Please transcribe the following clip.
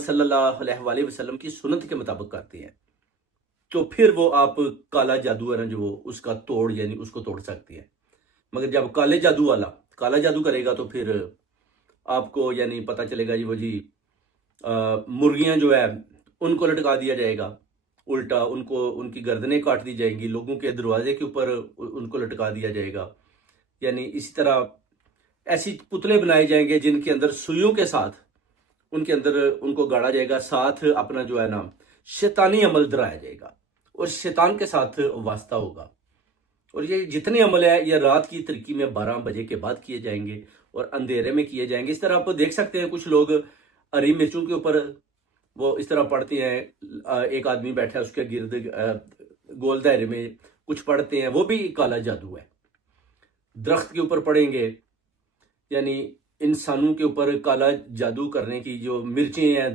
صلی اللہ علیہ وآلہ وسلم کی سنت کے مطابق کرتے ہیں تو پھر وہ آپ کالا جادو ہے نا جو اس کا توڑ یعنی اس کو توڑ سکتے ہیں. مگر جب کالے جادو والا کالا جادو کرے گا تو پھر آپ کو یعنی پتہ چلے گا وہ جی مرغیاں جو ہے ان کو لٹکا دیا جائے گا الٹا، ان کی گردنیں کاٹ دی جائیں گی، لوگوں کے دروازے کے اوپر ان کو لٹکا دیا جائے گا. یعنی اسی طرح ایسی پتلے بنائے جائیں گے جن کے اندر سوئیوں کے ساتھ ان کے اندر ان کو گاڑا جائے گا، ساتھ اپنا جو ہے نا شیطانی عمل درایا جائے گا اور شیطان کے ساتھ واسطہ ہوگا. اور یہ جتنے عمل ہے یہ رات کی ترکی میں 12 بجے کے بعد کیے جائیں گے اور اندھیرے میں کیے جائیں گے. اس طرح آپ دیکھ سکتے ہیں کچھ لوگ ہری مرچوں کے اوپر وہ اس طرح پڑھتے ہیں، ایک آدمی بیٹھا ہے اس کے گرد گول دائرے میں کچھ پڑھتے ہیں، وہ بھی کالا جادو ہے. درخت کے اوپر پڑھیں گے یعنی انسانوں کے اوپر کالا جادو کرنے کی جو مرچیں ہیں